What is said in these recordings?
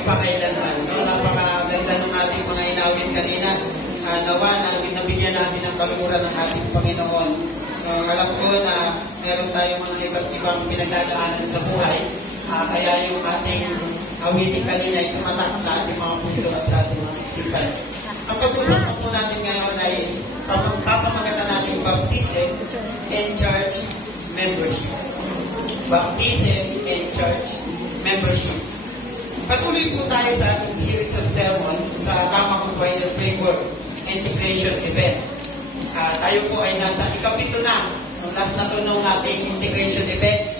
magpakailanman. No? Napakaganda ng ating mga inawin kanina. Nawa na nabigyan natin ng kaluguran ng ating Panginoon. Alam ko na meron tayong mga iba't ibang pinagdadaanan sa buhay. Kaya yung ating awitin kanina ay tumatak sa ating mga puso at sa ating mga isipan. Ang pag-usapan po natin ngayon ay papamagatan natin baptism and church membership. Baptism and church membership. Patuloy po tayo sa ating series of sermon sa Kamakong Bible Framework Integration Event. Tayo po ay nasa ikapito na nung last na to nung ating integration event.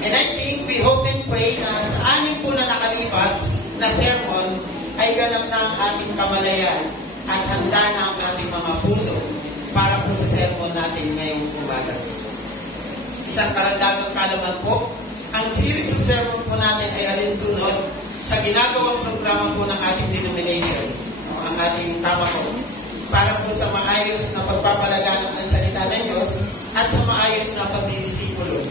And I think we hope and pray na sa anim po na nakalipas na sermon ay ganap na ang ating kamalayan at handa na ang ating mga puso para po sa sermon natin ngayong umaga. Isang karagdagang kalaman po, ang series of sermon po natin ay alinsunod sa ginagawang programa po ng ating denomination, ang ating Kamakong, para po sa maayos na pagpapalaganap ng salita ng Diyos at sa maayos na pagdidisipulo.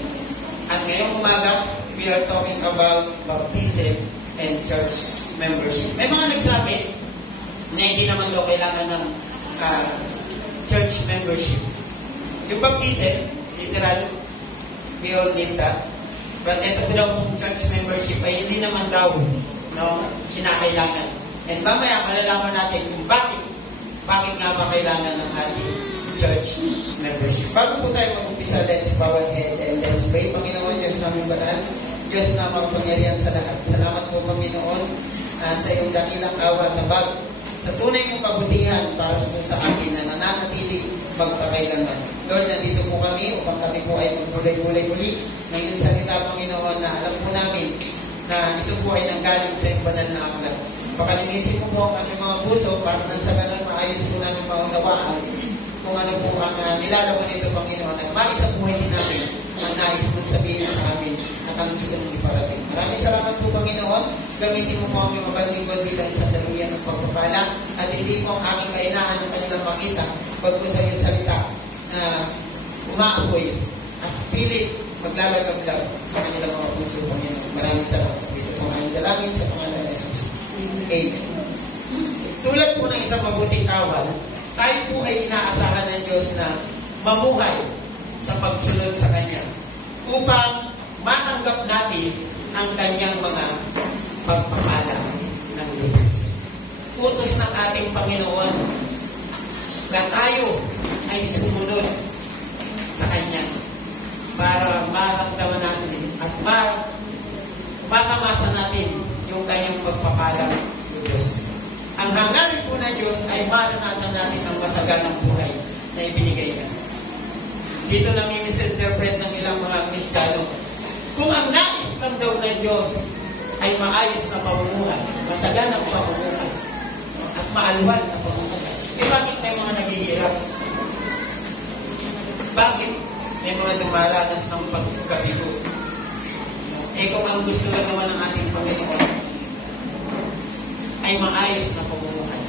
At ngayong umaga, we are talking about baptism and church membership. May mga nagsabi na hindi naman daw kailangan ng church membership. Yung baptism, literal, we all need that. But ito po daw yung church membership ay hindi naman daw kinakailangan. And mamaya, malalaman natin kung bakit nga ba kailangan ng ating church membership. Bago po tayo mag-umpisa, let's bow our head and let's pray. Panginoon, Diyos namin banal, Diyos na magpangyarihan sa lahat. Salamat po, Panginoon, sa iyong dakilang awa at tabag, sa tunay mong kabutihan para po sa amin na nananatili magpakailanman. Lord, nandito po kami upang kami po ay magbulay-bulay muli ng iyong salita, Panginoon, na alam po namin na ito po ay nanggaling sa iyong banal na aklat. Pakalinisin po ang aming mga puso para nang sa ganun maayos po namin maunawaan kung ano po ang nilalaman nito, Panginoon, at maisa buhay din namin ang nais mong sabihin sa amin at ang gusto mong iparating. Maraming salamat po, Panginoon. Gamitin mo po ang iyong mabalingkod bilang isang daluyan ng pagpapala at hindi po ang aking kainahan ng kanilang makita pagko sa iyong salita na umaapoy at pilit maglalagablab sa kanilang mga puso, Panginoon. Maraming salamat. Dito po ang dalangin sa pangalan ng Jesus. Amen. Tulad po ng isang mabuting kawal, tayo po ay inaasahan ng Diyos na mamuhay sa pagsunod sa Kanya upang matanggap natin ang Kanyang mga pagpapala ng Diyos. Utos ng ating Panginoon na tayo ay sumunod sa Kanya para maramdaman natin at matamasa natin yung Kanyang pagpapala ng Diyos. Ang hangarin po ng Diyos ay maranasan natin ang masaganang buhay na ibinigay niya. Dito nang i-misinterpret ng ilang mga Kristiyano. Kung ang nais lang daw ng Diyos ay maayos na pamumuhay, masaganang pamumuhay, at maalwan na pamumuhay, bakit may mga naghihirap? Bakit may mga dumaranas ng pagkabigo? Kung ang gusto lang naman ng ating Panginoon ay maayos na pamumuhay.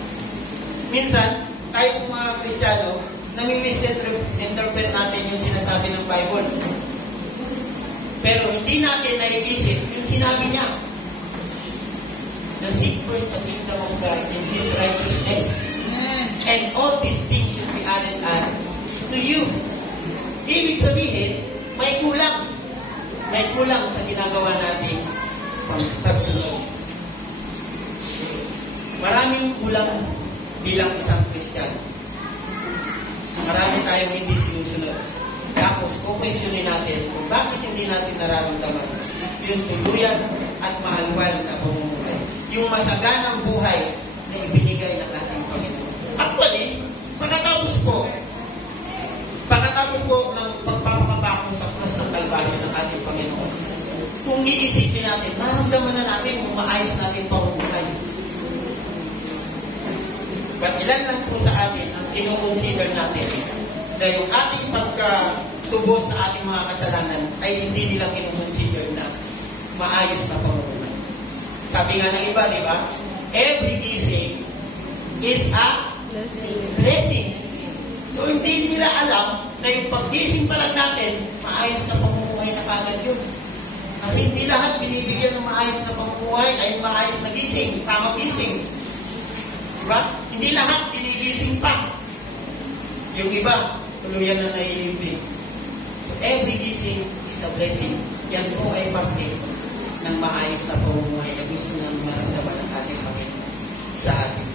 Minsan, tayo mga Kristiyano, nami-misinterpret natin yung sinasabi ng Bible. Pero hindi natin naiisip yung sinabi niya. The seek first the kingdom of God and His righteousness. And all these things should be added to you. Ibig sabihin, may kulang. May kulang sa ginagawa natin pagsunod. Maraming kulang bilang isang Kristiyano. Marami tayong hindi sinusunod. Tapos, kukwestiyonin natin kung bakit hindi natin nararamdaman yung tuluyan at mahalwal na pamumuhay. Yung masaganang buhay na ibinigay ng ating Panginoon. Actually, pagkatapos po ng pagpapapako sa krus ng Kalbaryo ng ating Panginoon, kung iisipin natin, maramdaman na natin kung maayos natin pamumuhay. But ilan lang po sa atin ang kino-consider natin na yung ating pagkatubos sa ating mga kasalanan ay hindi nila kino-consider na maayos na pamumuhay. Sabi nga ng iba, di ba? Every gising is a blessing. So hindi nila alam na yung paggising pa lang natin, maayos na pamumuhay na kagad yun. Kasi hindi lahat binibigyan ng maayos na pamumuhay ay maayos na gising, tamang gising. Diba? Hindi lahat ginigising pa. Yung iba, tuluyan na naiibig. So, every gising is a blessing. Yan po ay parte ng maayos na pamumuhay na gusto nang maramdaman ng ating Panginoon sa atin.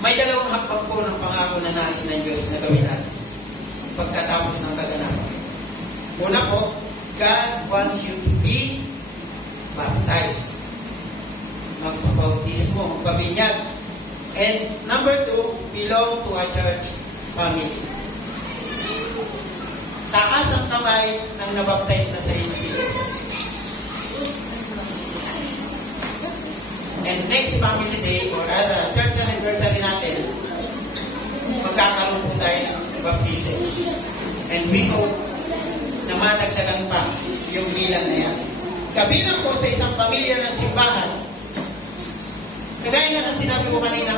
May dalawang hakbang po ng pangako na nais ng Diyos na gawin natin pagkatapos ng kaganapan. Una po, God wants you to be baptized. Magpabautismo, magpabinyag. And number 2, belong to a church family. Taas ang kamay ng nabaptize na sa Jesus. And next family day or church anniversary natin, magkakaroon po tayo ng baptism. And we hope na madagdagan pa yung bilang na yan. Kabilang po sa isang pamilya ng simbahan, kagaya nga ng sinabi ko kanina,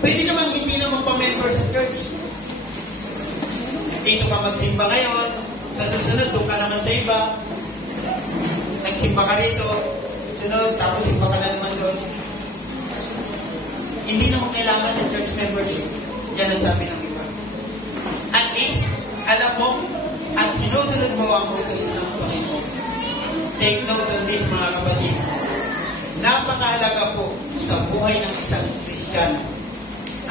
pwede naman hindi naman pa-member sa church. Dito ka magsimba ngayon, sa susunod doon ka naman sa iba, nagsimba ka rito, sunod, tapos simba ka na naman doon. Hindi naman kailangan ng church membership. Yan ang sabi ng iba. At least, alam mo, at sinusunod mo ang utos ng Panginoon. Take note of this, mga kapatid. Napakahalaga po sa buhay ng isang Kristiyano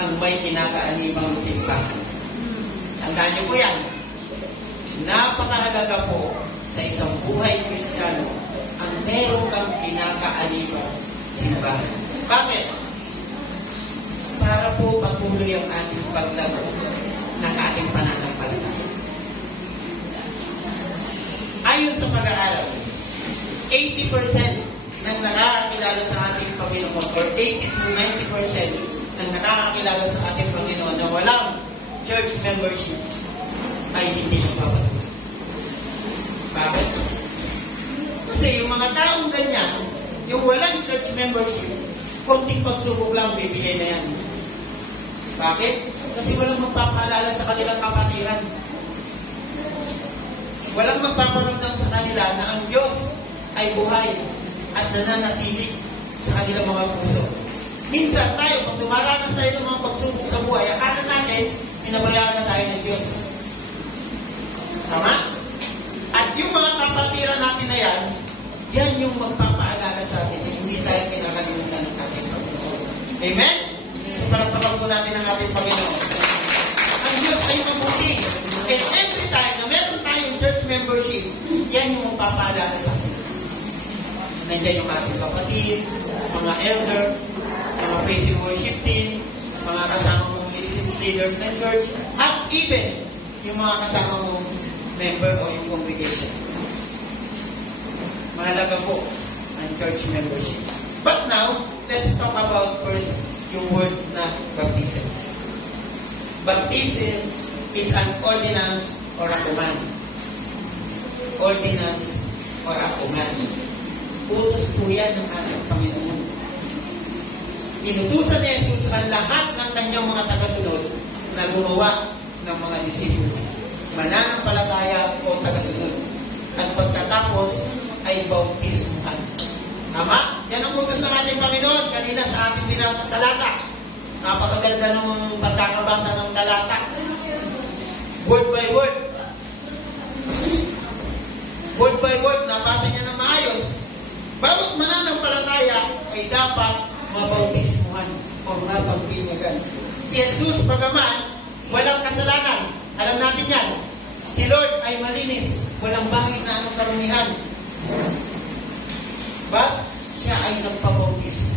ang may kinakaanibang simbahan. Tandaan niyo po yan. Napakahalaga po sa isang buhay Kristiyano ang meron kang kinakaanibang simbahan. Bakit? Para po patuloy ang ating paglago ng ating pananampalataya. Ayon sa pag-aaral, 80% ng nakakakilala sa ating Panginoon or 80 to 90% ng nakakakilala sa ating Panginoon na walang church membership ay hindi nagpapatuloy. Bakit? Kasi yung mga taong ganyan, yung walang church membership, konting pagsubok lang, bibigay na yan. Bakit? Kasi walang magpapaalala sa kanilang kapatiran. Walang magpaparamdam sa kanila na ang Diyos ay buhay at nananatili sa kanilang mga puso. Minsan tayo, pag dumaranas tayo ng mga pagsubok sa buhay, akala natin, pinabayaan na tayo ng Diyos. Tama? At yung mga kapatiran natin na yan, yan yung magpapaalala sa atin na hindi tayo kinakalimutan ng ating Panginoon. Amen? So, palagpakan po natin ang ating Panginoon. Ang Diyos ay mabuti. And every time na meron tayong church membership, yan yung magpapaalala sa atin. Nandiyan yung ating kapatid, mga elder, mga praise and worship team, mga kasama mong leaders ng church, at even yung mga kasama mong member o yung congregation. Mahalaga po ang church membership. But now, let's talk about first yung word na baptism. Baptism is an ordinance or a command. Ordinance or a command. Utos po yan ng ating Panginoon. Inutusan ni Jesus ang lahat ng kanyang mga tagasunod na gumawa ng mga disipulo. Mananampalataya o tagasunod. At pagkatapos ay bautismuhan. Tama? Yan ang utos ng ating Panginoon kanina sa ating binasang talata. Napakaganda ng pagkakabasa ng talata. Word by word. Word by word, nabasa niya ng maayos. Bawat mananampalataya ay dapat mabautismuhan o mapagbinyagan. Si Jesus, bagaman, walang kasalanan. Alam natin yan. Si Lord ay malinis. Walang bangit na anong karumihan. But, siya ay nagpabautismo.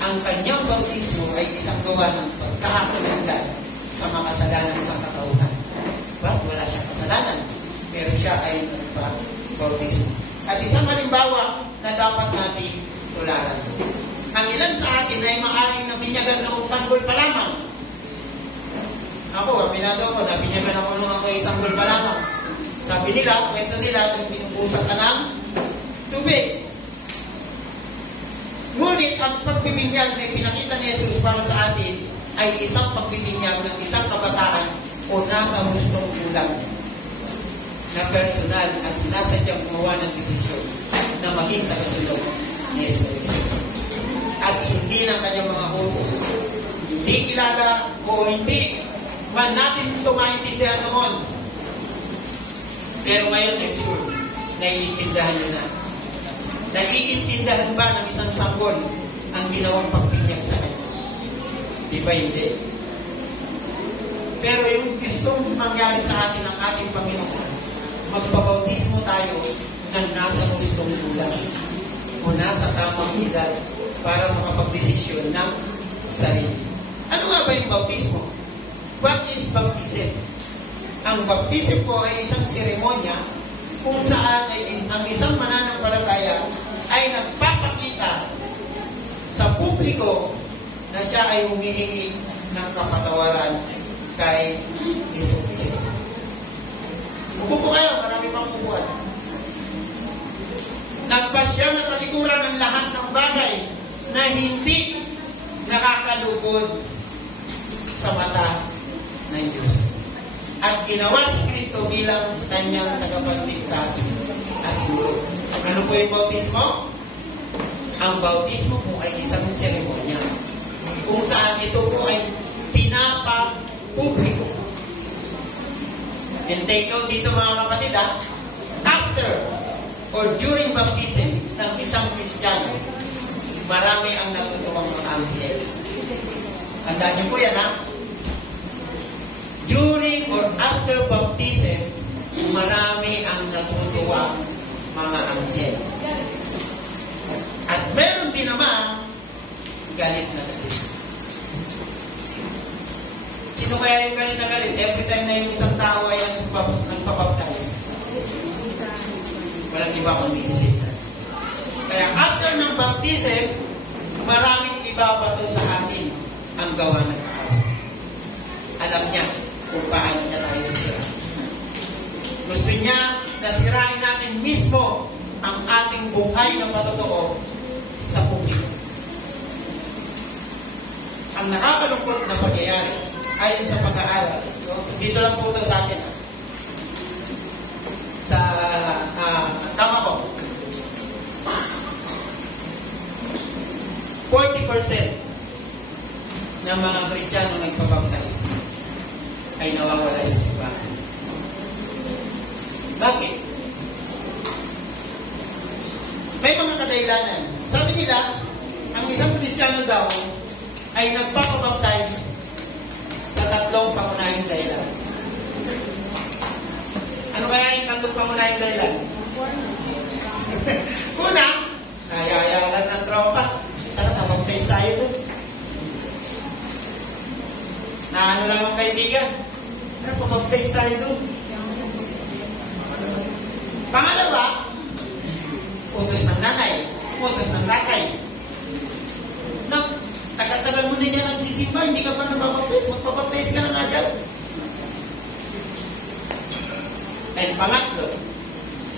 Ang kanyang bautismo ay isang gawa ng pagkakakilanlan sa makasalanan sa katauhan. But, wala siyang kasalanan. Pero siya ay nagpabautismo. At isang halimbawa na dapat natin tularan. Ang ilan sa atin ay maaaring nabinyagan ng sanggol pa lamang. Ako, aminado ako, nabinyagan ako nung ako sanggol pa lamang. Sabi nila, kwento nila, kung pinupusan ka ng tubig. Ngunit ang pagbibinyag na pinakita ni Jesus para sa atin ay isang pagbibinyag ng isang kabataan o nasa hustong gulang. na personal at sinasadyang gumawa ng desisyon na maging tagasunod ni Yesu Cristo. At hindi ng kanyang mga utos. Hindi kilala o hindi man natin ito maintindihan noon. Pero ngayon, I'm sure, naiintindihan nyo na. Naiintindihan ba ng isang sanggol ang ginawang pagbinyag sa kanya? Di ba hindi? Pero yung gustong mangyari sa atin ng ating Panginoon, magpabautismo tayo ng nasa gustong ulang o nasa tamang edad para makapagdesisyon ng sarili. Ano nga ba yung bautismo? What is baptism? Ang baptism po ay isang seremonya kung saan ay ang isang mananampalataya ay nagpapakita sa publiko na siya ay humihingi ng kapatawaran kay Yesu Cristo. Upo po kayo, marami pang upuan. Nagpasya na talikuran ng lahat ng bagay na hindi nakakalugod sa mata ng Diyos. At ginawa si Kristo bilang kanyang tagapagligtas at guro. Ano po yung bautismo? Ang bautismo po ay isang seremonya kung saan ito po ay pinapapubliko. And take note dito mga kapatid, after or during baptism ng isang Kristiyano, marami ang natutuwang mga anghel. Tandaan niyo po yan, During or after baptism, marami ang natutuwang mga anghel. At meron din naman galit na galit. Sino kaya yung galit na galit? Every time na yung isang tao ay nagpapaptize. Walang iba kung bisisita. Kaya after ng baptism, maraming ibabato sa atin ang gawa ng tao. Alam niya kung paano niya tayo sisira. Gusto niya na sirain natin mismo ang ating buhay na patotoo sa publiko. Ang nakakalungkot na pagyayari ayon sa pag-aaral. Dito lang po ito sa atin. Sa tama ko. 40% ng mga Kristiyano nagpapaptize ay nawawala sa simbahan. Bakit? May mga kadahilanan. Sabi nila, ang isang Kristiyano daw ay nagpapaptize sa tatlong pangunahing dahilan. Ano kaya yung tatlong pangunahing dahilan? Una, nayayalan ng tropa. Tara, tapag-face tayo doon. Na ano lang ang kaibigan. Tara, papag-face tayo doon. Pangalawa, utos ng nanay, utos ng tatay. Tagal-tagal mo na niya nagsisimba, hindi ka pa nabapaptize, magpapaptize ka na nga dyan. And pangatlo,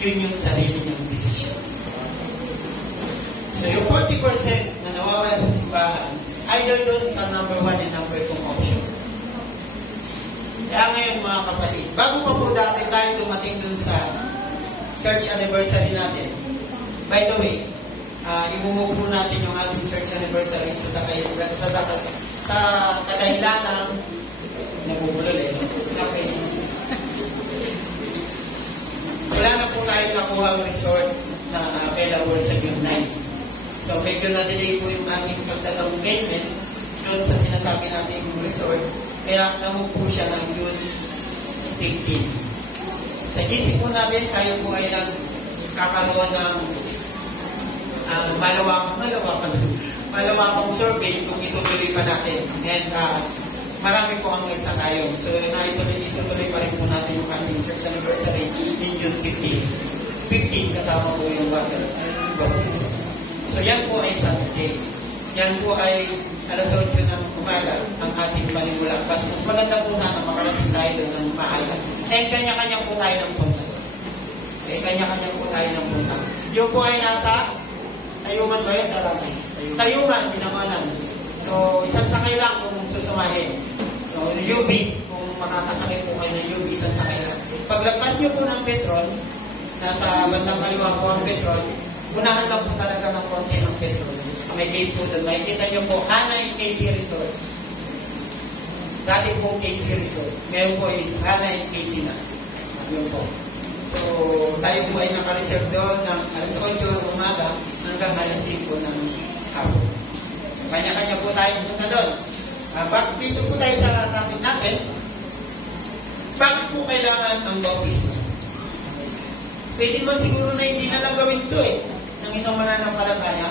yun yung sarili niyang desisyon. So yung 40% na nawawala sa simbahan, either doon sa number 1 and number 2 option. Kaya ngayon mga kapatid, bago pa po dati tayo dumating dun sa church anniversary natin. By the way, imumuo po natin yung ating church anniversary sa kadahilan ng nabubulol Okay. Wala na po tayo nakuha ang resort na available sa June 9. So medyo na-delay po yung ating pagtatang payment doon sa sinasabi natin yung resort. Kaya namu po siya ng June 15. Sa isip po natin, tayo po ay nagkakaroon ng malawakang survey kung itutuloy pa natin. And marami po ang nagsakayon. So itutuloy pa rin po natin yung ating church anniversary in June 15. 15 kasama po yung water baptism. So yan po ay Saturday. Yan po ay alas 8 ng umaga ang ating panimula. But mas maganda po sana makarating tayo doon ng maaga. And kanya-kanya po tayo ng punta. Okay, kanya-kanya po tayo ng punta. Yung po ay nasa Tayuman ba yun? Tayuman, Binangonan. So, isang sakay lang kung susumahin. So, UB, kung makakasakay po kayo ng UV, isang sakay lang. Paglagpas nyo po ng Petron, nasa bandang kaliwa po ang Petron, unahan lang po talaga ng konti ng Petron. May gate po doon. Makikita nyo po, Hana and KT Resort. Dati po KC Resort. Ngayon po is Hana and KT na. Yun po. So, tayo po ay naka-reserve doon ng alas 8 ng umaga hanggang alas 5 ng hapon. Kanya-kanya po tayo punta doon. Back dito po tayo sa topic natin. Bakit po kailangan ang bautismo? Pwede mo siguro na hindi na lang gawin ito ng isang mananampalataya.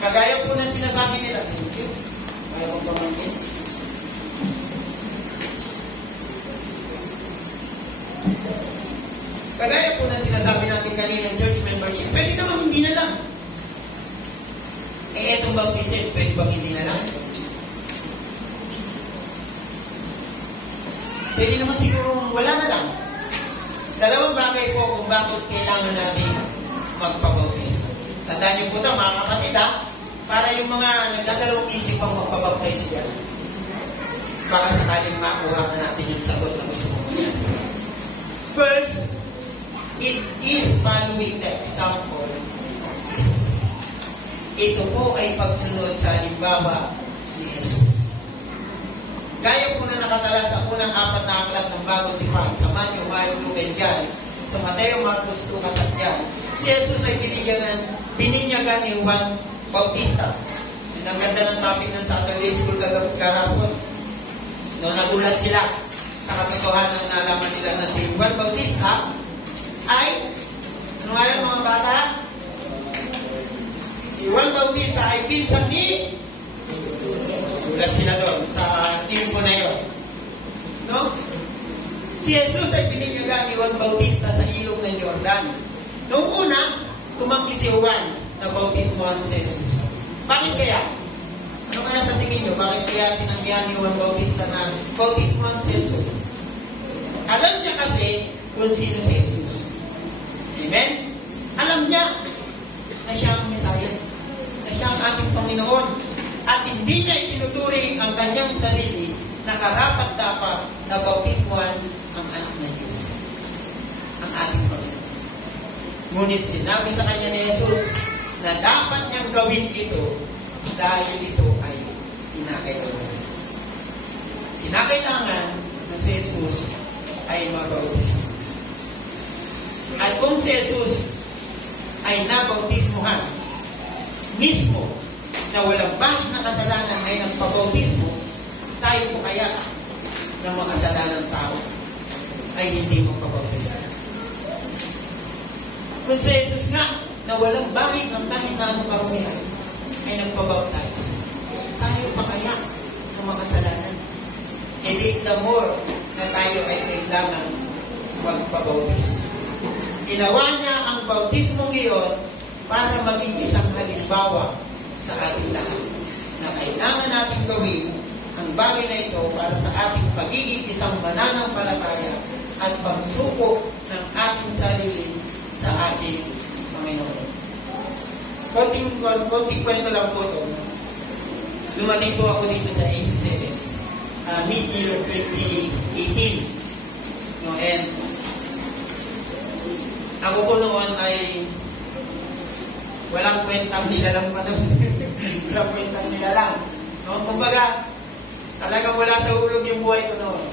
Kagaya po ng sinasabi nila, thank you. Kaya kong pamangkin. Kagaya po ng sinasabi natin kanina ng church membership, pwede naman hindi na lang. Etong baptism, pwede bang hindi na lang? Pwede naman siguro wala na lang. Dalawang bagay po kung bakit kailangan natin magpabautismo. Tandaan niyo po ito, mga kapatid, para yung mga nagdadalawang isip ang magpabaptize yan. Baka sakaling makuha na natin yung sagot na gusto mo. First, it is following the example of Jesus. Ito po ay pagsunod sa halimbawa ni Jesus. Gaya po na nakatala sa unang 4 na aklat ng Bagong Tipan, sa Matthew, Mark, Luke, and John, sa Mateo, Marcos, Lucas, at John, si Jesus ay bininyagan ni Juan Bautista. Yun ang ganda ng topic ng Saturday School kahapon. No, nagulat sila sa katotohanan na nalaman nila na si Juan Bautista ay, ano nga yun mga bata? Si Juan Bautista ay pinsan ni gulat sila doon sa timpo na yun. No? Si Jesus ay bininyagan ni Juan Bautista sa ilog ng Jordan. Noong una, tumanggi si Juan na bautismohan si Jesus. Bakit kaya? Ano kaya sa tingin nyo? Bakit kaya tinanggihan ni Juan Bautista na bautismohan si Jesus? Alam niya kasi kung sino si Jesus. Amen? Alam niya na siya ang Messiah, na siya ang ating Panginoon. At hindi niya itinuturing ang kanyang sarili na karapat-dapat na bautismohan ang anak ng Diyos, ang ating Panginoon. Ngunit sinabi sa kanya ni Jesus na dapat niyang gawin ito dahil ito ay kinakailangan. Kinakailangan na si Jesus ay mabautismo. At kung si Jesus ay nabautismohan mismo na walang bahid na kasalanan ay nagpabautismo, tayo po kaya ng mga kasalanan tao ay hindi magpabautismo. Kung si Jesus nga na walang bahid ng kahit na anong karumihan ay nagpabaptize, tayo pa kaya ng mga kasalanan? E di the more na tayo ay kailangan magpabautismo. Ginawa niya ang bautismo ngayon para maging isang halimbawa sa ating lahat na kailangan natin gawin ang bagay na ito para sa ating pagiging isang mananampalataya at pagsuko ng ating sarili sa ating Panginoon. Konting kwento lang po ito. Dumating po ako dito sa ACCS mid-year 2018. No, and ako po noon ay walang kwentang nilalang pa doon. Walang kwentang nilalang. No? Kumbaga, talagang wala sa ulog yung buhay ko noon.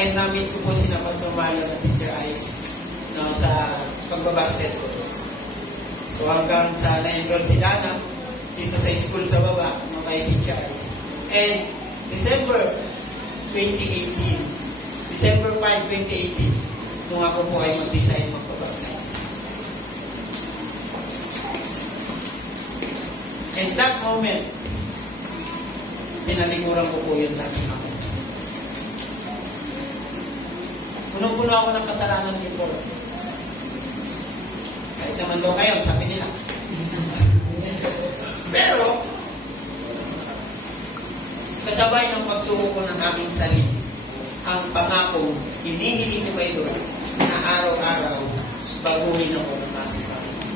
And namin ko po sina Pastor Mario at Teacher Ice sa pagbabasket ko. So hanggang sa na-enroll si Dana dito sa school sa baba, kay Teacher Ice. And December 5, 2018, nung ako po ay mag-design magpabaptize. In that moment, tinalikuran ko po yun natin ako. Punong-puno ako ng kasalanan dito. Kahit naman daw ngayon, sabi nila. Pero, kasabay ng pagsuko ko ng aming sarili, ang pangakong hinihiling ko kayo na araw-araw baguhin ako ng aming Panginoon.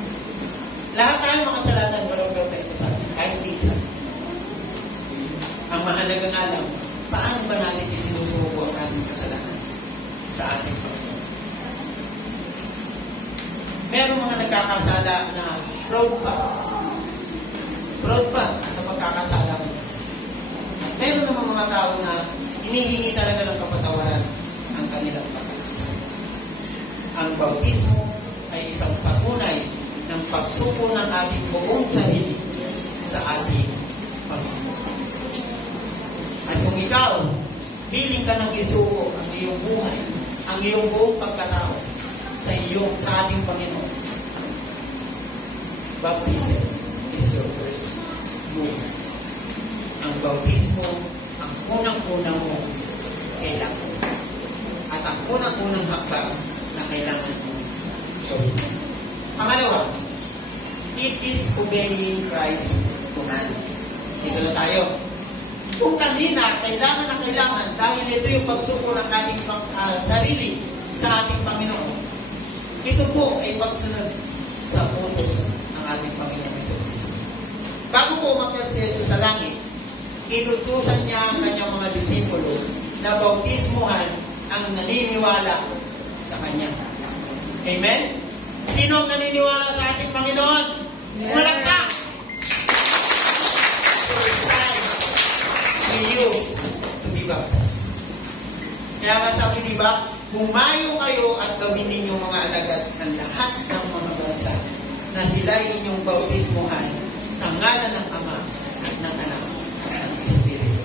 Lahat tayo makasalanan, walang perfecto sa akin, kahit isa. Ang mahalaga nga lang, paano ba natin isinusuko ang ating kasalanan sa ating Panginoon? Merong mga nagkakasala na proud pa sa pagkakasala mo. Meron naman mga tao na hinihingi talaga ng kapatawaran ang kanilang pagkakasala. Ang bautismo ay isang patunay ng pagsuko ng ating buong sarili sa ating Panginoon. At kung ikaw, hiling ka ng isuko ang iyong buhay, ang iyong buong pagkatao sa ating Panginoon, baptism is your first move. Ang bautismo, ang unang-unang mo kailangan. At ang unang-unang hakbang na kailangan mo gawin. Pangalawa, it is obeying Christ's command. Dito na tayo. Kung kanina, kailangan na kailangan, dahil ito yung pagsuko ng ating sarili sa ating Panginoon. Ito po ay pagsunod sa utos ng ating Panginoon Jesucristo. Bago po umakyat si Jesus sa langit, inutusan niya ang kanyang mga disipulo na bautismuhan ang naniniwala sa kanya. Amen? Sino ang naniniwala sa ating Panginoon? Malakpak! So it's time for you to be baptized. Kaya nga sabi, di ba, humayo kayo at gawin ninyo mga alagad ng lahat ng mga bansa na sila inyong bautismuhan sa ngalan ng Ama at ng Anak at ng Espiritu.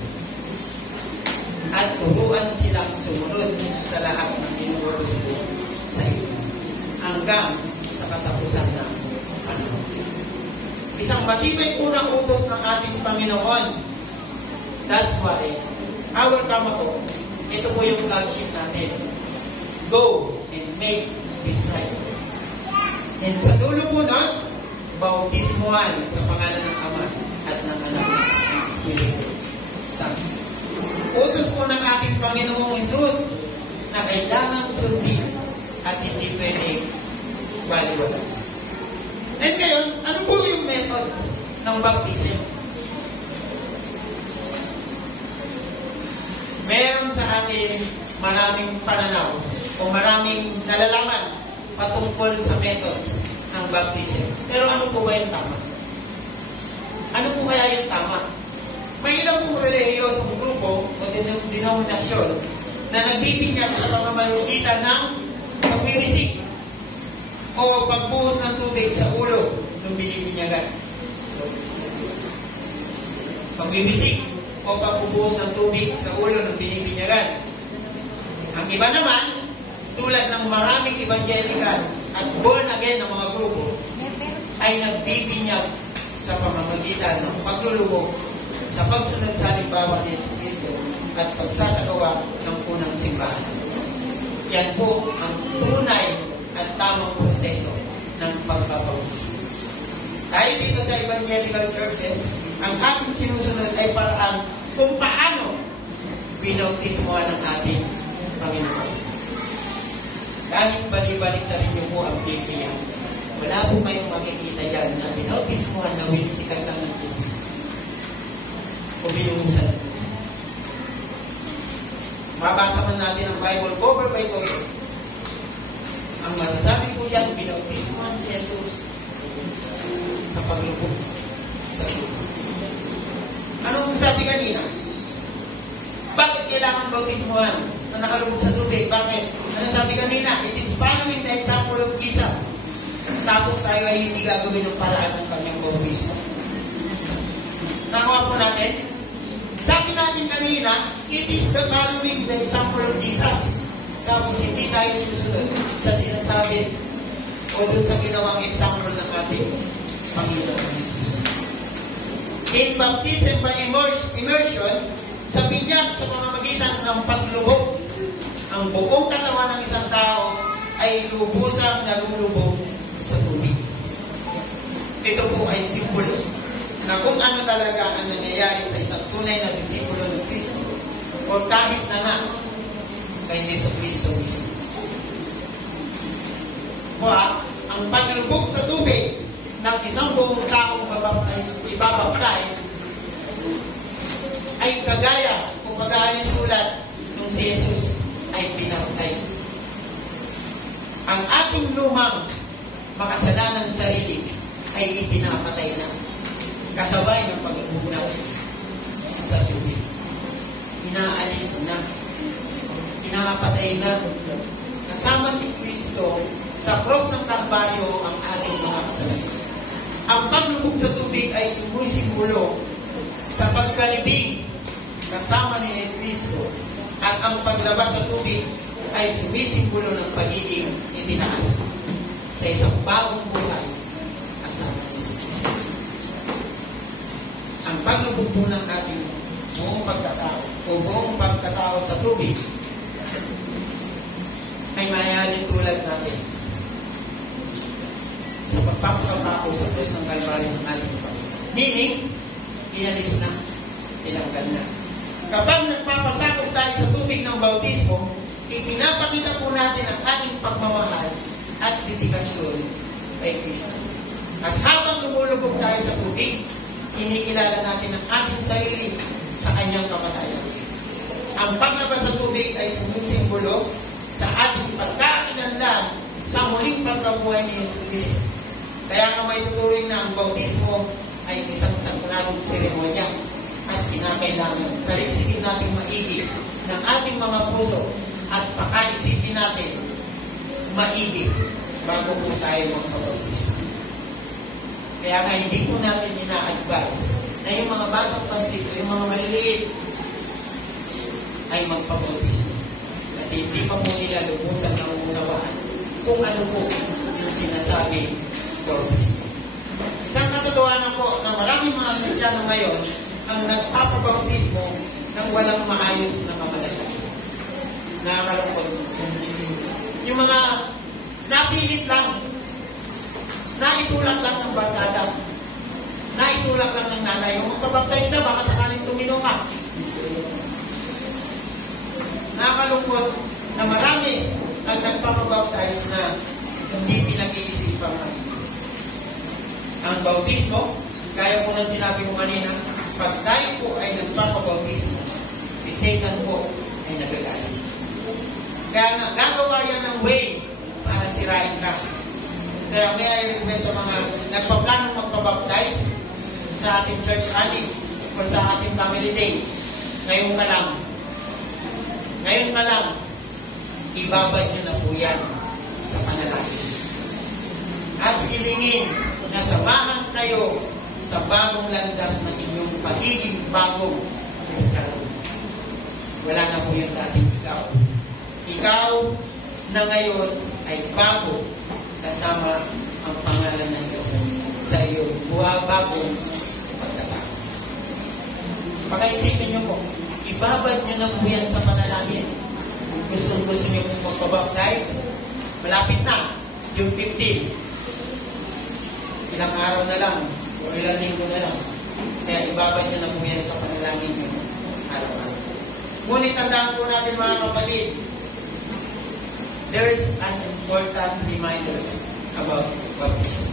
At turuan silang sumunod sa lahat ng inuutos ko sa inyo hanggang sa katapusan ng panahon. Isang matibay unang utos ng ating Panginoon. That's why our Kamako, ito po yung flagship natin. Go and make disciples. And sa dulo po nun, bautismuhan sa pangalan ng Ama at ng Anak at ng Espiritu. Utos po ng ating Panginoong Hesus na kailangan sundin at hindi pwede baliwala. And ngayon, ano po yung methods ng baptism? Meron sa atin maraming pananaw o maraming nalalaman patungkol sa methods ng baptism. Pero ano po ba yung tama? Ano po kaya yung tama? May ilang pong relihiyosong grupo o denominasyon na nagbibinyag sa pamamagitan ng pagwirisik o pagbuhos ng tubig sa ulo ng binibinyagan. Pagwirisik o pagbubuhos ng tubig sa ulo ng binibinyagan. Ang iba naman, tulad ng maraming evangelical at born again ng mga grupo, ay nagbibinyag sa pamamagitan ng paglulubog sa pagsunod sa halimbawa ni Jesucristo at pagsasagawa ng unang simbahan. Yan po ang tunay at tamang proseso ng pagpapautismo. Tayo dito sa evangelical churches, ang ating sinusunod ay paraan kung paano binautismohan ng ating Panginoon. Kahit balik-balik na rin niyo po ang Biblia, wala po kayong makikita yan na binautismohan na winisikat lang ng tubig o binuhusan ng tubig. Mabasa man natin ang Bible cover by cover. Ang masasabi ko yan, binautismohan si Jesus sa paglubog sa tubig. Anong sabi kanina? Bakit kailangan bautismohan na nakalubog sa tubig? Bakit? Anong sabi kanina? It is following the example of Jesus. Tapos tayo ay hindi gagawin ng paraan ng kanyang bautismo. Nakuha po natin? Sabi natin kanina, it is the following the example of Jesus. Tapos hindi tayo susunod sa sinasabi o dun sa ginawang example ng ating Panginoon Jesus. In baptism by immersion, sa binyag sa pamamagitan ng paglubog, ang buong katawan ng isang tao ay lubusang nalulubog sa tubig. Ito po ay simbolo na kung ano talaga ang nangyayari sa isang tunay na disipulo ng Kristo o kahit na nga kay Jesucristo mismo. Ang paglubog sa tubig ng isang buong taong ibabaptize ay kagaya o pag-aalin tulad nung si Jesus ay pinapatize. Ang ating lumang makasalanang sarili ay ipinapatay na. Kasabay ng pag-uunat sa tubig. Inaalis na. Pinapatay na. Kasama si Kristo sa cross ng Kalbaryo ang ating mga kasalanan. Ang paglubog sa tubig ay sumisimbolo sa pagkalibing kasama ni Kristo. At ang paglabas sa tubig ay sumisimbolo ng pagiging itinaas sa isang bagong buhay kasama ni Kristo. Ang paglubog po ng ating buong pagkatao o buong pagkatao sa tubig ay mayayanin tulad natin sa pagpapakatao sa Diyos ng Kalbaryo ng ating Panginoon. Meaning, inalis na, tinanggal na. Kapag nagpapasakop tayo sa tubig ng bautismo, ipinapakita po natin ang ating pagmamahal at dedikasyon kay Kristo. At habang lumulubog tayo sa tubig, kinikilala natin ang ating sarili sa kanyang kamatayan. Ang paglabas sa tubig ay sumisimbolo sa ating pagkakinanlan sa muling pagkabuhay ni Jesus Kristo. Kaya nga may tuturing na ang bautismo ay isang sankunatong seremonya at kinakailangan saliksikin natin maigi ng ating mga puso at pakaisipin natin maigi bago po tayo magpabautismo. Kaya nga hindi po natin ina-advise na yung mga batang pastito, yung mga maliliit ay magpabautismo. Kasi hindi pa po nila lubusan ng unawaan kung ano po yung sinasabi bautismo. Isang katotohanan po na maraming mga Kristiyano ngayon ang nagpapabautismo ng walang maayos na kamalayan. Nakakalungkot. Yung mga napilit lang, naitulak lang ng barkada, naitulak lang ng nanay. Yung magpabaptize ka, baka sakaling tumino ka. Nakakalungkot na marami ang nagpapabaptize na hindi pinag-iisipan natin. Ang bautismo, gaya po ng sinabi mo kanina, pag tayo po ay nagpapabautismo, si Satan po ay nagagalit. Kaya nga, gagawa yan ng way para sirain ka. Kaya may I request sa mga nagpaplanong magpabaptize sa ating church adik o sa ating family day. Ngayon ka lang, ibabad nyo na po yan sa panalangin. At hilingin na samahan kayo sa bagong landas ng inyong pagiging bagong Kristiyano. Wala na po yung dating ikaw. Ikaw na ngayon ay bago kasama ang pangalan ng Diyos sa iyong bagong pagkatao. Pag-isipin nyo po, ibabad nyo na po yan sa panalangin. Gusto nyo po magpabaptize? Malapit na, yung 15. Ilang araw na lang, o ilang linggo na lang. Kaya ibabad nyo na po yan sa panalangin nyo araw-araw. Ngunit tandaan po natin mga kapatid, there's an important reminders about baptism.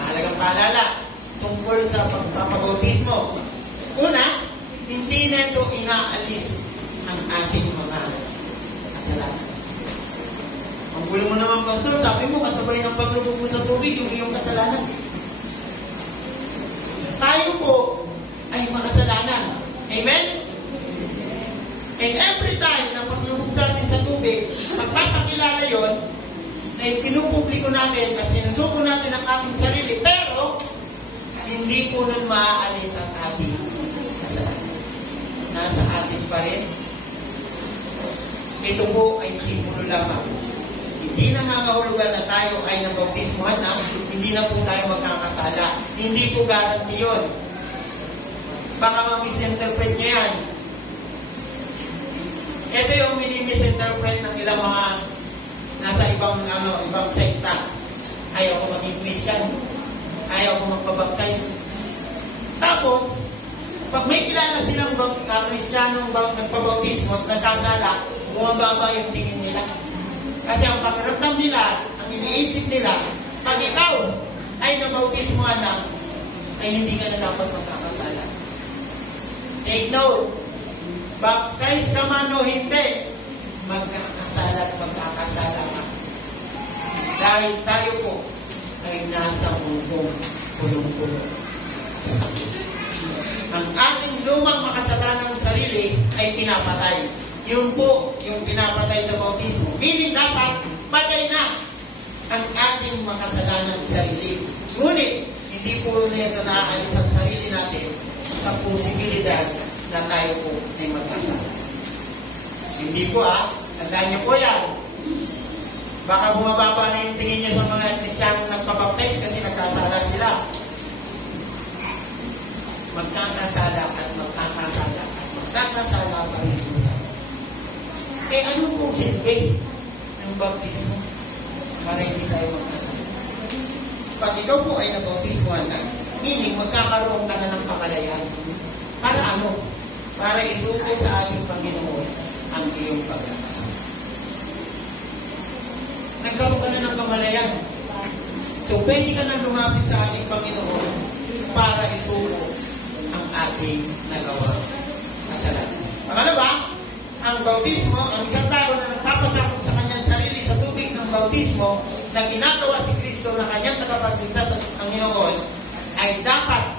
Mahalagang paalala tungkol sa pagpapabautismo. Una, hindi na ito inaalis ang ating mga kasalanan. Ang gulo mo naman, Pastor, sabi mo, kasabay ng paglubog mo sa tubig, yung iyong kasalanan. Tayo po ay makasalanan. Amen? And every time na paglubog natin sa tubig, magpapakilala yon na pinupubliko natin at sinusuko natin ang ating sarili, pero hindi po nun maaalis ang ating kasalanan. Nasa atin pa rin. Ito po ay simbolo lamang. Hindi nangangahulugan na tayo ay nabautismuhan na, hindi na po tayo magkakasala. Hindi po garanti yun. Baka ma-misinterpret nyo yan. Ito yung mini-misinterpret ng ilang mga nasa ibang sekta. Ayaw ko maging Christian. Ayaw ko magpabaptize. Tapos, pag may kilala silang Kristiyanong nagpabautismo at nagkasala, bumababa yung tingin nila. Kasi ang pakiramdam nila, ang iniisip nila, pag ikaw ay nabautismuhan na, ay hindi ka na dapat magkakasala. Take note, baptize ka man o hindi, magkakasala at magkakasala ka. Dahil tayo po ay nasa mundong pulong-pulong. Ang ating lumang makasalanang sarili ay pinapatay. Yun po yung pinapatay sa bautismo. Meaning dapat patay na ang ating makasalanang sarili. Ngunit, hindi po nito naaalis ang sarili natin sa posibilidad na tayo po ay magkasala. Hindi po tandaan niyo po yan. Baka bumababa na yung tingin niyo sa mga Kristiyanong nagpabaptize kasi nagkasala sila. Magkakasala at magkakasala at magkakasala pa rin. Ano pong silbi ng baptismo para hindi tayo magkasala? Pag ikaw po ay nabautismohan na, meaning magkakaroon ka na ng kamalayan. Para ano? Para isuso sa ating Panginoon ang iyong pagkakasala. Nagkaroon ka na ng kamalayan. So, pwede ka na lumapit sa ating Panginoon para isuso ang ating nagawa kasalanan. Pangalawa, ang bautismo, ang isang tao na nagpapasakop sa kanyang sarili sa tubig ng bautismo na ginagawa si Kristo na kanyang tagapagligtas sa Panginoon ay dapat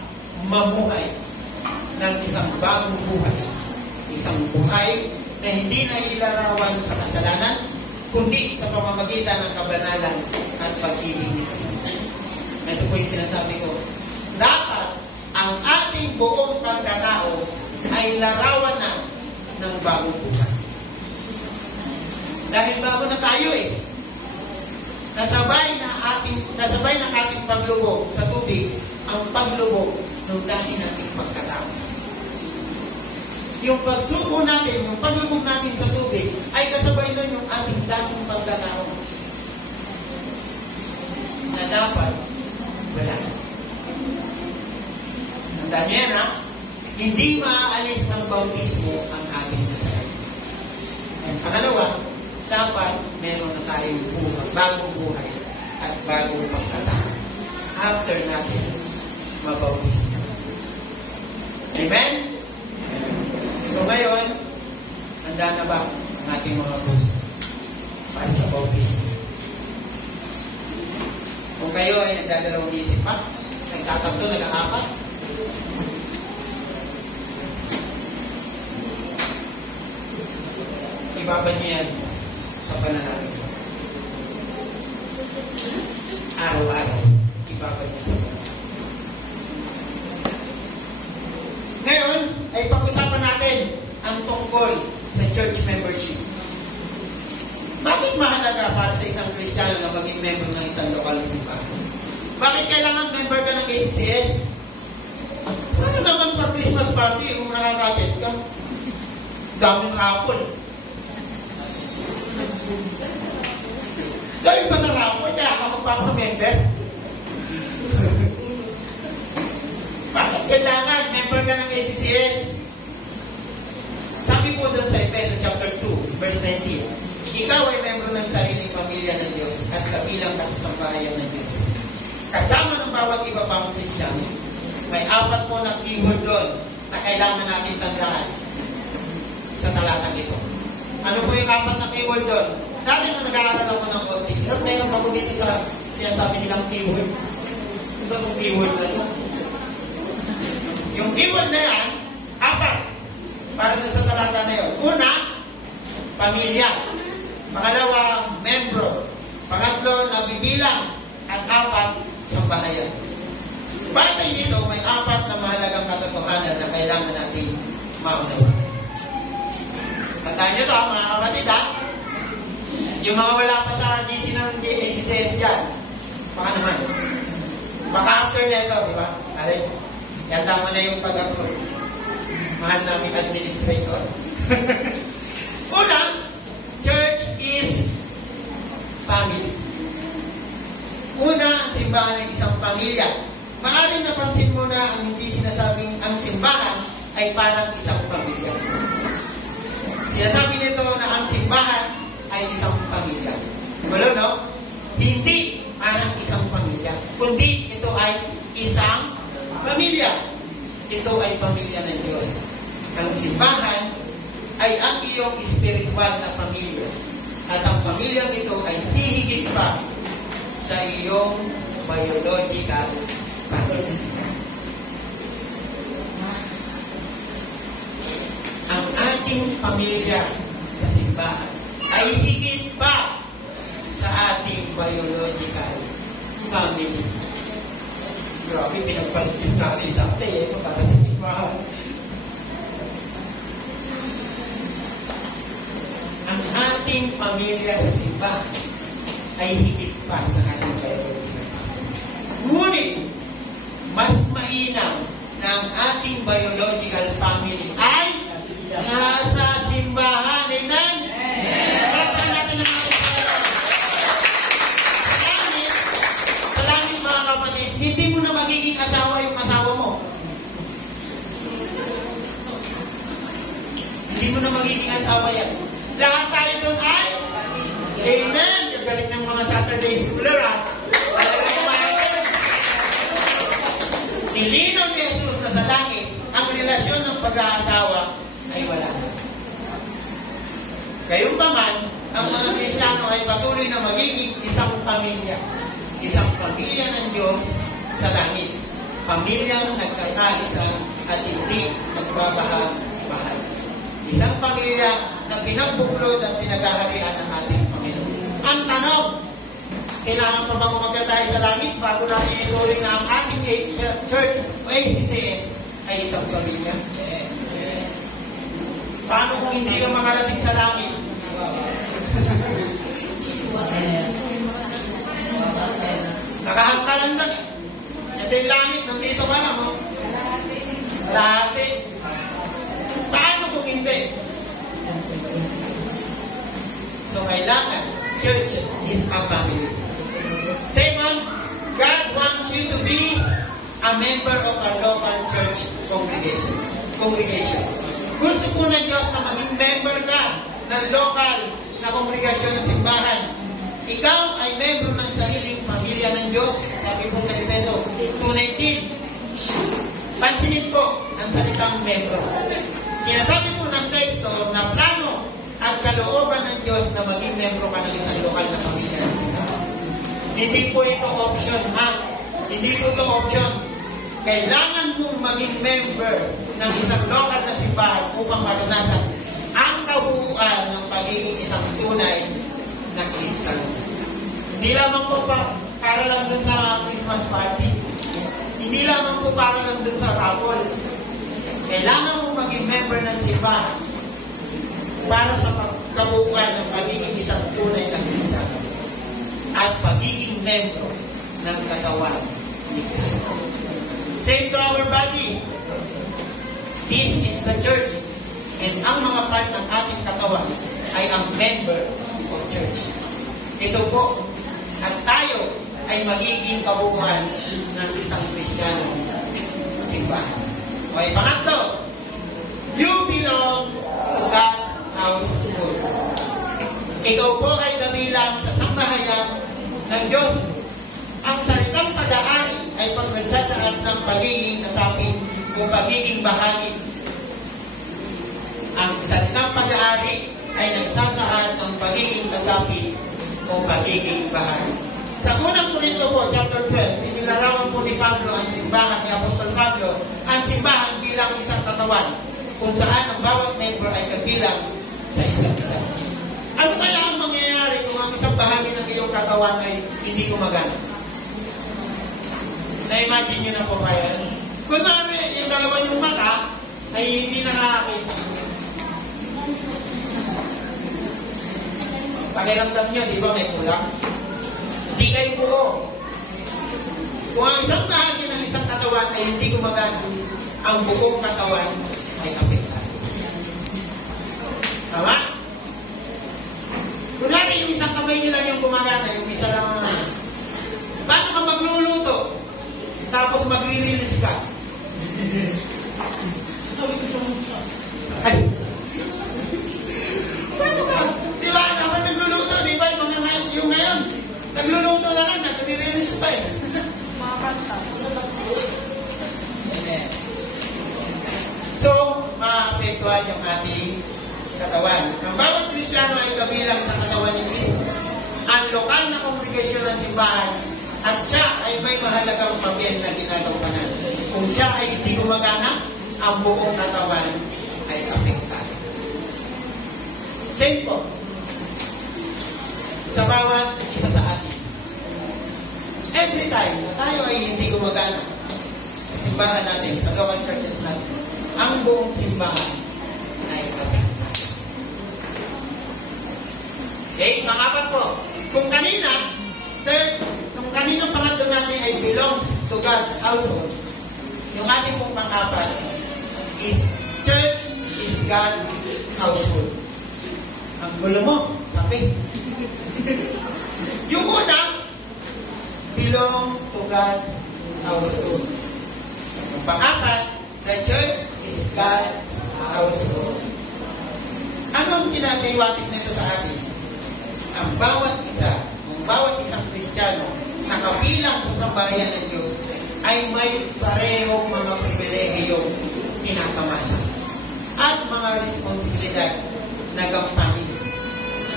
mamuhay ng isang bagong buhay. Isang buhay na hindi na ilarawan sa kasalanan, kundi sa pamamagitan ng kabanalan at pag-ibig ni Kristo. Ito po yung sinasabi ko. Dapat ang ating buong pagkatao ay larawanan ng bagong buhay. Dahil bago na tayo kasabay ng ating paglubog sa tubig ang paglubog ng dati nating pagkatao. Yung pagsuko natin, yung paglubog natin sa tubig ay kasabay nun yung ating dating pagkatao na dapat wala. Tandaan niyo yan, hindi maaalis ng bautismo ang ating kasalanan. At pangalawa, dapat meron na tayong buhay, bagong buhay at bagong pagkatao after natin mabautismo. Amen? So ngayon, handa na ba ang ating mga puso para sa bautismo? Kung kayo ay nagdadalawang isip pa, nagtatatlo, nag-aapat, ibabad niyo yan sa pananalangin. Araw-araw, ibabad niyo sa pananalangin. Ngayon, ay pag-usapan natin ang tungkol sa church membership. Bakit mahalaga para sa isang Kristiyano na maging member ng isang lokal na simbahan? Bakit kailangan member ka ng ACCS? Ano naman pag Christmas party, kung nakakatid ka, daming raffle. Gawin pa sa raffle, kaya ka magpapamember. Bakit kailangan member ka ng ACCS? Sabi po doon sa Efeso chapter 2, verse 19, ikaw ay membro ng sariling pamilya ng Diyos at kabilang ka sa sambahayan ng Diyos. Kasama ng bawat iba pang Kristiyano, may 4 po na keyword doon na kailangan natin tandaan sa talatang ito. Ano po yung 4 na keyword doon? Dati na nag-aaral ako ng konti. Meron pa po dito sa sinasabi nilang keyword. Ito yung keyword na ito. Yung keyword na yan, 4. Para sa talata na yun. Una, pamilya. Pangalawa, membro. Pangatlo, nabibilang. At 4, sambahayan. Batay dito, may 4 na mahalagang katotohanan na kailangan natin maunawa. Tandaan nyo ito, mga kapatid, yung mga wala pa sa GC ng ACCS dyan, baka naman. Baka after nito, di ba? Alay, yata mo na yung pag-approve. Mahal namin administrator. Una, church is family. Una, ang simbahan ay isang pamilya. Maaaring napansin mo na ang hindi sinasabing ang simbahan ay parang isang pamilya. Sinasabi nito na ang simbahan ay isang pamilya. Wala, no? Hindi parang isang pamilya, kundi ito ay isang pamilya. Ito ay pamilya ng Diyos. Ang simbahan ay ang iyong spiritual na pamilya. At ang pamilyang ito ay hihigit pa sa iyong biological family. Ang ating pamilya sa simbahan ay higit pa sa ating biological family. Grabe, pinagpalit natin dati para sa simbahan. Ang ating pamilya sa simbahan ay higit pa sa ating biological family. Ngunit, mas mainam na ang ating biological family ay nasa simbahan. Amen? Palakpakan natin ang mga sa langit mga kapatid, hindi mo na magiging asawa yung asawa mo. Hindi mo na magiging asawa yan. Lahat tayo doon ay amen. Kagaling ng mga Saturday schooler nilinaw ni Jesus na sa langit ang relasyon ng pag-aasawa ay wala na. Gayunpaman, ang mga Kristiyano ay patuloy na magiging isang pamilya. Isang pamilya ng Diyos sa langit. Pamilyang nagkakaisa at hindi nagbabahag-bahag. Isang pamilya na pinagbuklod at pinagaharian ng ating Panginoon. Ang tanong, kailangan pa bang umaga tayo sa langit bago natin ituring na ang ating church o ACCS ay isang pamilya? Paano kung hindi ka makarating sa langit? Nakahangkalan na. Ito yung langit, nandito ka lang. Dati. Paano kung hindi? So, kailangan, church is a family. Say man, God wants you to be a member of a local church congregation. Gusto po ng Diyos na maging member ka ng local na kongregasyon ng simbahan. Ikaw ay member ng sariling pamilya ng Diyos. Sabi po sa Efeso 2:19. Pansinin po ang salitang membro. Sinasabi po ng teksto na plano at kalooban ng Diyos na maging membro ka ng isang lokal na pamilya ng simbahan. Hindi po ito option, ha? Hindi po ito option. Kailangan mong maging member ng isang lokal na simbahan upang maranasan ang kabuuan ng pagiging isang tunay na Kristiyano. Hindi lamang po para lang dun sa Christmas party. Hindi lamang po para lang dun sa raffle. Kailangan mong maging member ng simbahan para sa kabuuan ng pagiging isang tunay na Kristiyano at pagiging membro ng katawan ni Kristo. Same to our body. This is the church. And ang mga part ng ating katawan ay ang member of church. Ito po. At tayo ay magiging kabuuan ng isang Kristiyano simbahan. Okay, pangatlo. You belong to God's household. Ikaw po ay kabilang sa sambahayan ng Diyos. Ang salitang pag-aari ay pagsasaad ng pagiging kasapi o pagiging bahagi. Ang salitang pag-aari ay nagsasaad ng pagiging kasapi o pagiging bahagi. Sa unang Korinto po, chapter 12, inilarawan po ni Pablo ang simbahan, ni Apostol Pablo, ang simbahan bilang isang katawan, kung saan ang bawat member ay kabilang sa isa't isa. Ano kaya ang mangyayari kung ang isang bahagi ng iyong katawan ay hindi gumagana? Na-imagine nyo na po kaya. Kunwari, yung dalawa yung mata ay hindi nakakakita. Pakiramdam nyo, di ba may kulang? Hindi kayo buo. Kung ang isang bahagi ng isang katawan ay hindi gumagana, ang buong katawan ay apektado. Tama? Kunwari yung isang kamay nyo lang yung gumagana, yung isa lang paano ka magluluto? Tapos magre-release ka. Ay. Paano ka? Di ba? Naman nagluluto, di ba? Yung ngayon, nagluluto na lang, nagre-release pa eh. So, maapektuhan yung ating katawan. Ang bawat Kristiyano ay kabilang sa katawan ni Kristo. Ang lokal na kongregasyon ng simbahan at siya ay may mahalagang papel na ginagampanan. Kung siya ay hindi gumagana, ang buong katawan ay apektado. Same po sa bawat isa sa atin. Every time na tayo ay hindi gumagana sa simbahan natin, sa local churches natin, ang buong simbahan ay apektado. Okay, pangapat po. Kung kanina, kung kaninang pangatlo natin ay belongs to God's household, yung ating pong pangapat is church is God's household. Ang gulo mo, sabi. Yung una, belong to God's household. Yung pangapat, the church is God's household. Anong kinagaywatig nito sa atin? Ang bawat isang Kristiyano na kabilang sa sambahayan ng Diyos ay may parehong mga pribilehiyong tinatamasa at mga responsibilidad na gampanin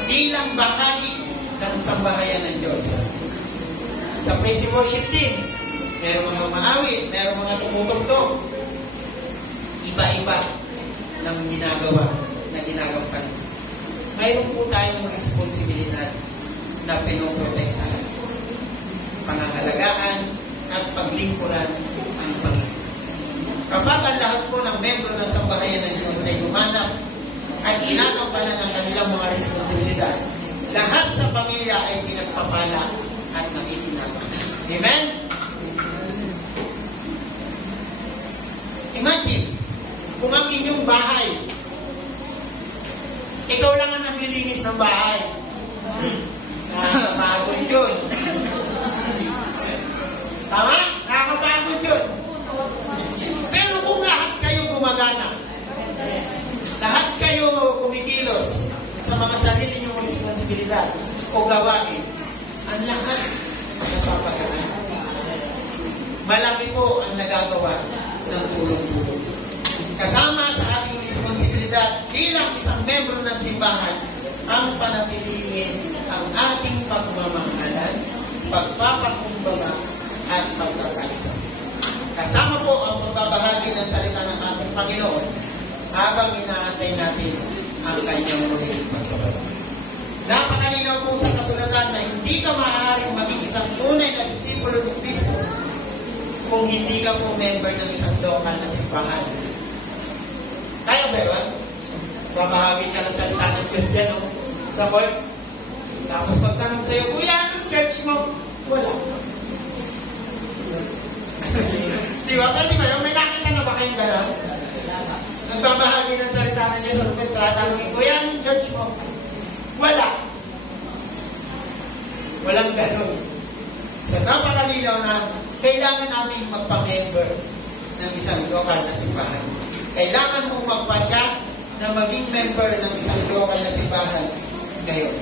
bilang bahagi ng sambahayan ng Diyos. Sa praise and worship team, meron mga maawit, meron mga tumutugtog. Iba-iba ng ginagawa na ginagampanin. Mayroon po tayong responsibilidad na pinoprotektahan, pangangalagaan at paglingkuran ang Panginoon. Kapag ang lahat po ng membro ng sambahayan ng Diyos ay gumanap at ginagampanan ang kanilang mga responsibilidad, lahat sa pamilya ay pinagpapala at nakikinabang. Amen? Imagine, kung ang inyong bahay, ikaw lang ang naglilinis ng bahay. Nakakapagod yun. Tama? Nakakapagod yun. Pero kung lahat kayo gumagana, lahat kayo kumikilos sa mga sarili niyong responsibilidad o gawain, ang lahat masasapagaan. Malaki po ang nagagawa ng tulong-tulong. Kasama sa ating responsibilidad bilang isang membro ng simbahan, ang panatilihin ang ating pagmamahalan, pagpapakumbaba at pagkakaisa. Kasama po ang pagbabahagi ng salita ng ating Panginoon habang inaantay natin ang kanyang muling pagbabalik. Napakalinaw po sa kasulatan na hindi ka maaaring maging isang tunay na disipulo ng Kristo kung hindi ka po member ng isang lokal na simbahan. Kaya ba yun? Babahagi ka ng salita ng Diyos dyan, no? Sa court. Tapos pagtanong sa'yo, Kuya, anong church mo? Wala. Di ba? Pwede ba yun? May nakita na ba kayong gano'n? Nagbabahagi ng salita ng Diyos sa court, tatanungin, Kuya, anong church mo? Wala. Walang gano'n. So, napakalinaw na kailangan namin magpa-member ng isang lokal na simbahan. Kailangan mong magpasya na maging member ng isang lokal na simbahan ngayon.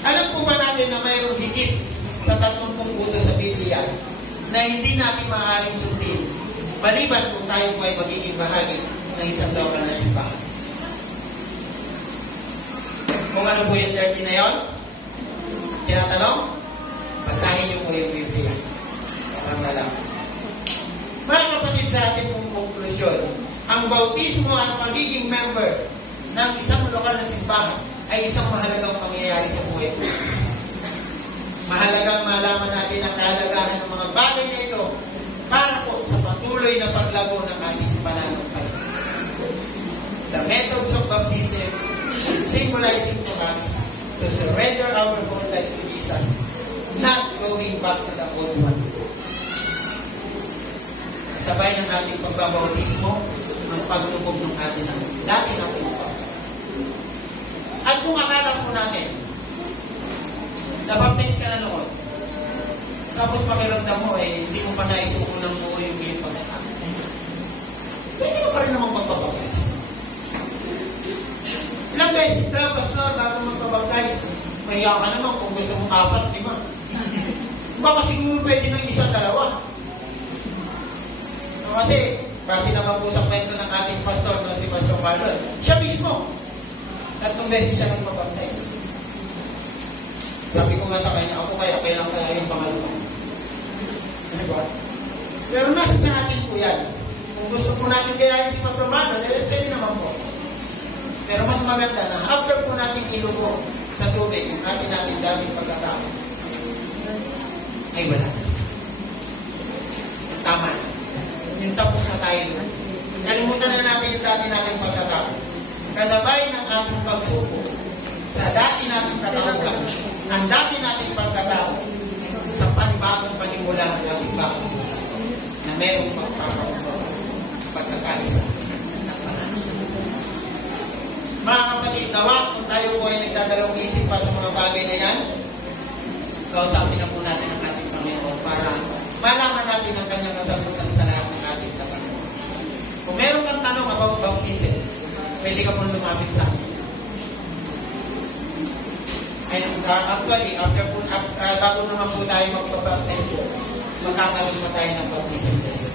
Alam po ba natin na mayroong higit sa 30 punto sa Biblia na hindi natin maaaring sundin maliban kung tayo po ay magiging bahagi ng isang lokal na simbahan. Kung ano po yung 30 na yun? Tinatanong? Basahin niyo po yung Biblia. Parang malaman. Mga kapatid, sa ating pong konklusyon, ang bautismo at magiging member ng isang lokal na simbahan ay isang mahalagang pangyayari sa buhay po. Mahalagang malaman natin ang kahalagahan ng mga bagay na ito para po sa patuloy na paglago ng ating pananampalataya. The methods of baptism is symbolizing to us to surrender our whole life to Jesus, not going back to the old one. Sabay ng ating pagbabautismo ang paglubog ng ating dati natin ito. At kung akala po natin, nabaptize ka na noon, tapos pakiramdam mo, hindi mo pa naisuko ng buo yung iyong pagkakata. Pwede mo pa rin naman magpapabaptize. Ilang beses ka, pastor, bago magpapabaptize, mahiya ka naman kung gusto mong 4, 5. Baka siguro pwede ng 1, 2. Kasi, Kasi naman po sa kwento ng ating pastor, no, si Pastor Marlon, siya mismo, 3 beses siya nagpabaptize. Sabi ko nga sa kanya, ako kailan kaya yung pangalawa. Ano ba? Pero nasa sa atin po yan. Kung gusto po natin gayahin si Pastor Marlon, pwede naman po. Pero mas maganda na after po natin ilugo sa tubig, yung natin dating pagkatao, ay wala. Tama. Yung tapos na tayo doon. Kalimutan na natin yung dati nating pagkatao. Kasabay ng ating pagsuko sa dati nating katauhan, ang dati nating pagkatao sa panibagong panimula ng ating bago na merong pagkakaisa. Mga kapatid, nawa kung tayo po ay nagdadalawang isip pa sa mga bagay na yan, kausapin na po natin ang ating Panginoon para malaman natin ang kanyang kasagutan sa lahat ng ating katanungan. Kung meron kang tanong about baptism, pwede ka po lumapit sa akin. Actually, bago naman po tayo magpabaptize, magkakaroon pa tayo ng baptism test.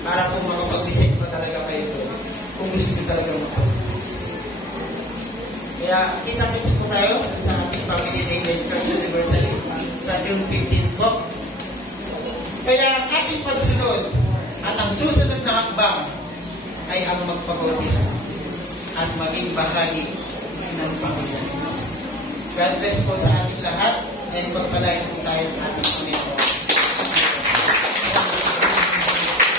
Para po makapag-decide pa talaga kayo doon kung gusto nyo talaga magpabaptize. Kaya, kita-kits po tayo sa ating Family Day Church Universally sa June 15 po. Kaya ang ating pagsunod at ang susunod na hakbang ay ang magpabautismo at maging bahagi ng Pamilya ng Diyos. God bless po sa ating lahat and pagpalain po tayo ng ating Panginoon.